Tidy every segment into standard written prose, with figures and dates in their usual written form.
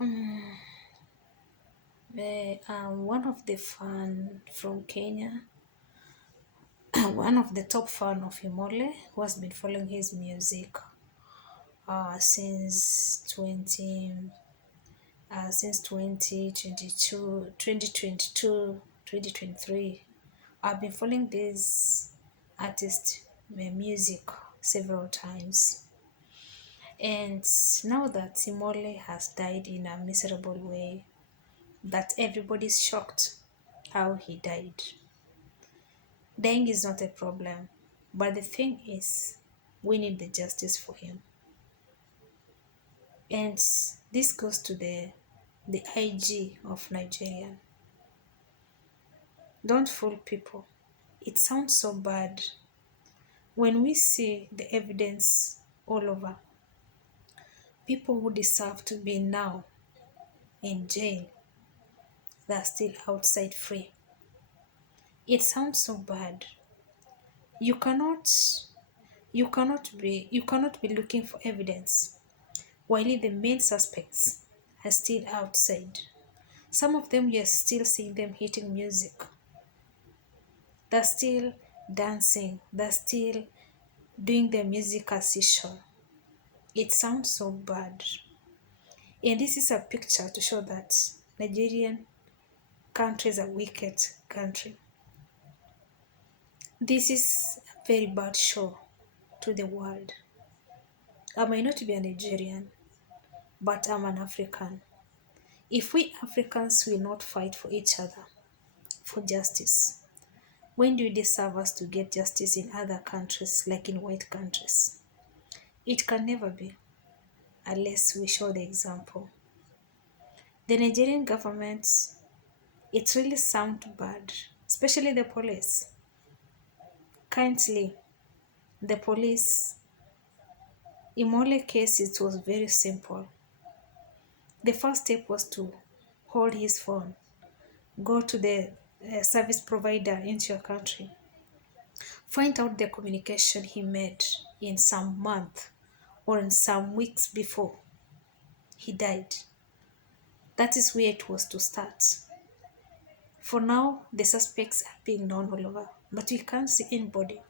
Um, one of the fan from Kenya, one of the top fan of Imole, who has been following his music since 2022, 2023. I've been following this artist music several times. And now that Imole has died in a miserable way, that everybody's shocked how he died. Dying is not a problem, but the thing is, we need the justice for him. And this goes to the IG of Nigeria. Don't fool people. It sounds so bad when we see the evidence all over. People who deserve to be now in jail, they're still outside free. It sounds so bad. You cannot you cannot be looking for evidence while the main suspects are still outside. Some of them you're still seeing them hitting music. They're still dancing. They're still doing their music as usual. It sounds so bad. And this is a picture to show that Nigerian country is a wicked country. This is a very bad show to the world. I might not be a Nigerian, but I'm an African. If we Africans will not fight for each other, for justice, when do you deserve us to get justice in other countries like in white countries? It can never be unless we show the example. The Nigerian government, it really sounds bad, especially the police. Currently, the police, in Mole case, it was very simple. The first step was to hold his phone, go to the service provider into your country, find out the communication he made in some month or in some weeks before he died. That is where it was to start. For now, the suspects are being known all over, but we can't see anybody.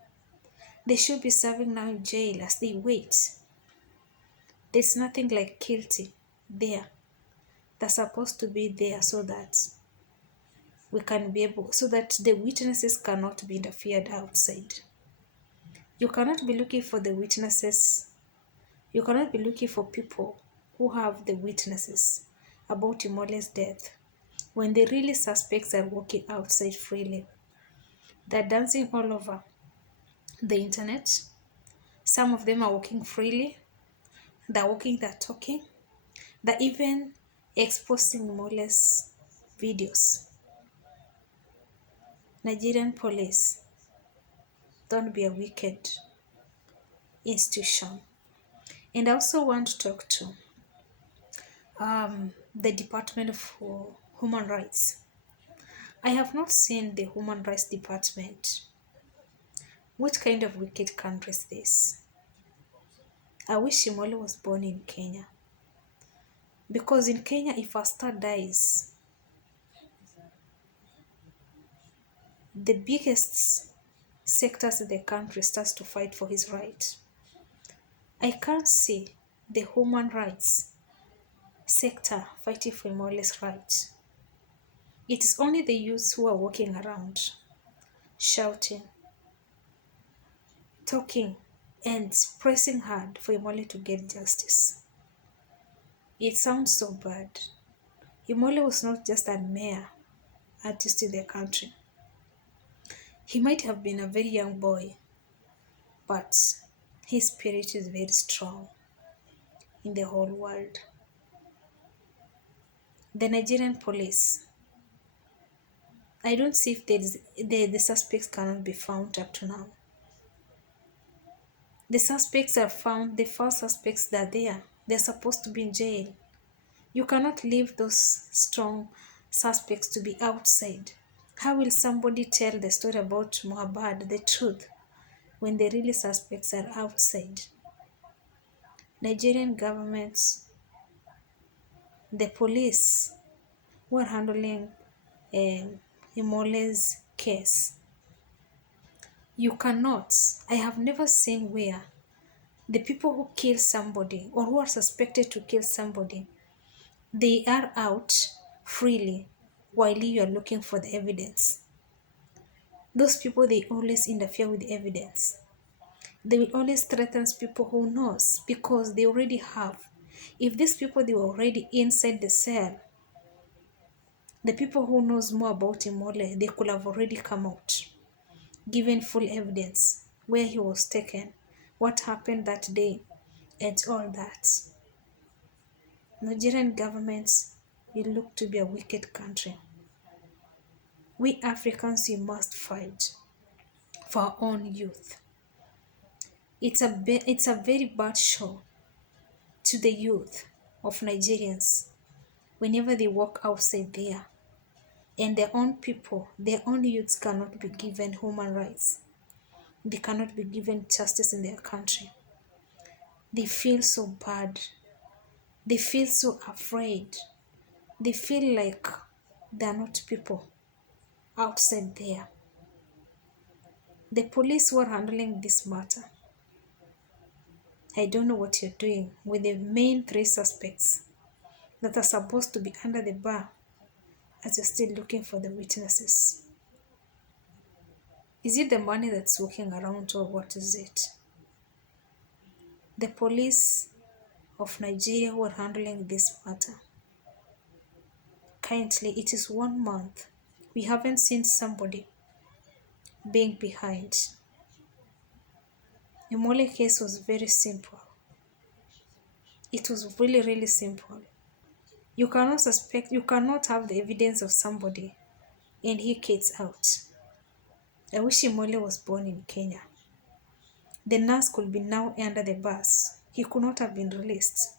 They should be serving now in jail as they wait. There's nothing like guilty there. They're supposed to be there so that we can be able, so that the witnesses cannot be interfered outside. You cannot be looking for the witnesses. You cannot be looking for people who have the witnesses about Imole's death when the really suspects are walking outside freely. They're dancing all over the internet. Some of them are walking freely. They're walking, they're talking. They're even exposing Imole's videos. Nigerian police, don't be a wicked institution. And I also want to talk to the Department for Human Rights. I have not seen the Human Rights Department. What kind of wicked country is this? I wish Shimoli was born in Kenya. Because in Kenya, if a star dies, the biggest sectors in the country starts to fight for his right. I can't see the human rights sector fighting for Imole's right. It is only the youths who are walking around, shouting, talking, and pressing hard for Imole to get justice. It sounds so bad. Imole was not just a mere artist in the country. He might have been a very young boy, but his spirit is very strong in the whole world. The Nigerian police, I don't see if the suspects cannot be found up to now. The suspects are found, the first suspects that are there. They're supposed to be in jail. You cannot leave those strong suspects to be outside. How will somebody tell the story about mohbad, the truth, when the really suspects are outside? Nigerian government the police who are handling Imole's case. You cannot, I have never seen where the people who kill somebody or who are suspected to kill somebody, they are out freely while you are looking for the evidence. Those people, they always interfere with evidence. They will always threaten people who knows because they already have. If these people, they were already inside the cell, the people who knows more about Imole, they could have already come out, given full evidence, where he was taken, what happened that day, and all that. Nigerian government will look to be a wicked country. We Africans, we must fight for our own youth. It's a very bad show to the youth of Nigerians whenever they walk outside there and their own people, their own youths cannot be given human rights. They cannot be given justice in their country. They feel so bad. They feel so afraid. They feel like they are not people outside there. The police who are handling this matter, I don't know what you're doing with the main three suspects that are supposed to be under the bar as you're still looking for the witnesses. Is it the money that's walking around or what is it? The police of Nigeria who are handling this matter, currently it is 1 month. We haven't seen somebody being behind. The Mole case was very simple. It was really, really simple. You cannot have the evidence of somebody and he gets out. I wish Imole was born in Kenya. The nurse could be now under the bus. He could not have been released.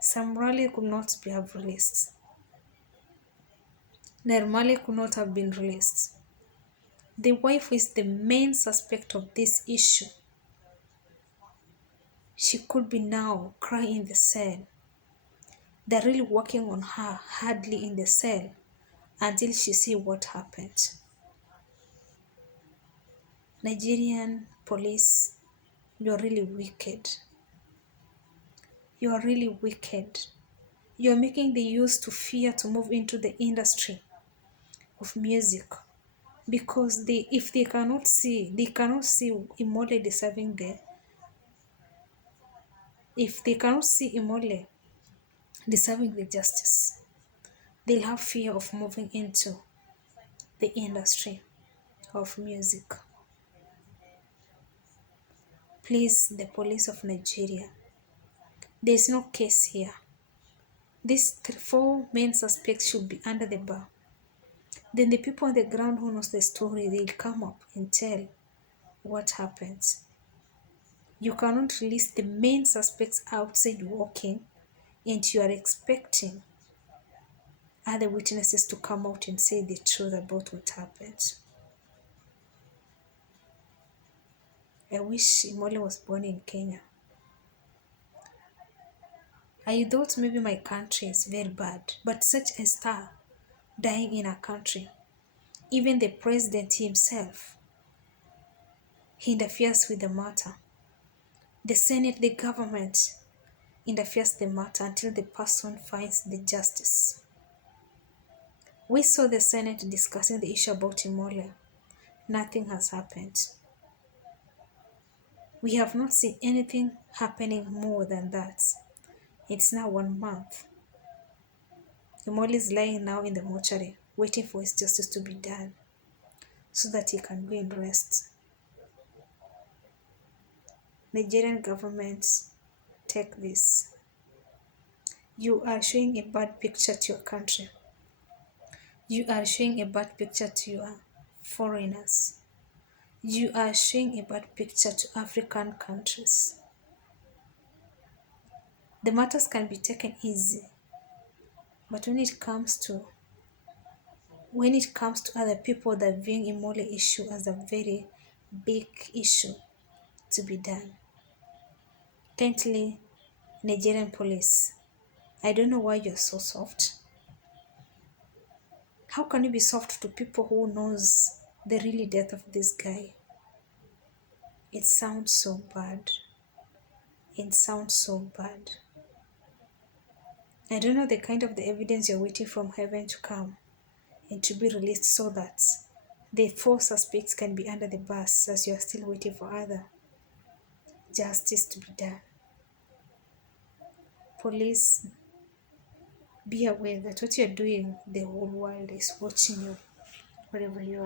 Sam Raleigh could not have released. Nermale could not have been released. The wife is the main suspect of this issue. She could be now crying in the cell. They're really working on her hardly in the cell until she see what happened. Nigerian police, you're really wicked. You are really wicked. You're making the youth to fear to move into the industry of music because if they cannot see Imole deserving if they cannot see Imole deserving the justice, they'll have fear of moving into the industry of music. Please, the police of Nigeria, there's no case here. These four main suspects should be under the bar. Then the people on the ground who knows the story, they'll come up and tell what happens. You cannot release the main suspects outside walking and you are expecting other witnesses to come out and say the truth about what happened. I wish Imole was born in Kenya. I thought maybe my country is very bad, but such a star dying in a country, even the president himself, he interferes with the matter. The Senate, the government interferes the matter until the person finds the justice. We saw the Senate discussing the issue about Imole. Nothing has happened. We have not seen anything happening more than that. It's now 1 month. Imole is lying now in the mortuary, waiting for his justice to be done so that he can go and rest. Nigerian government, take this. You are showing a bad picture to your country. You are showing a bad picture to your foreigners. You are showing a bad picture to African countries. The matters can be taken easy, but when it comes to other people that viewing Imole issue as a very big issue to be done. Currently, Nigerian police, I don't know why you're so soft. How can you be soft to people who knows the really death of this guy? It sounds so bad. It sounds so bad. I don't know the kind of the evidence you're waiting from heaven to come and to be released so that the four suspects can be under the bus as you are still waiting for other justice to be done. Police, be aware that what you're doing, the whole world is watching you wherever you are.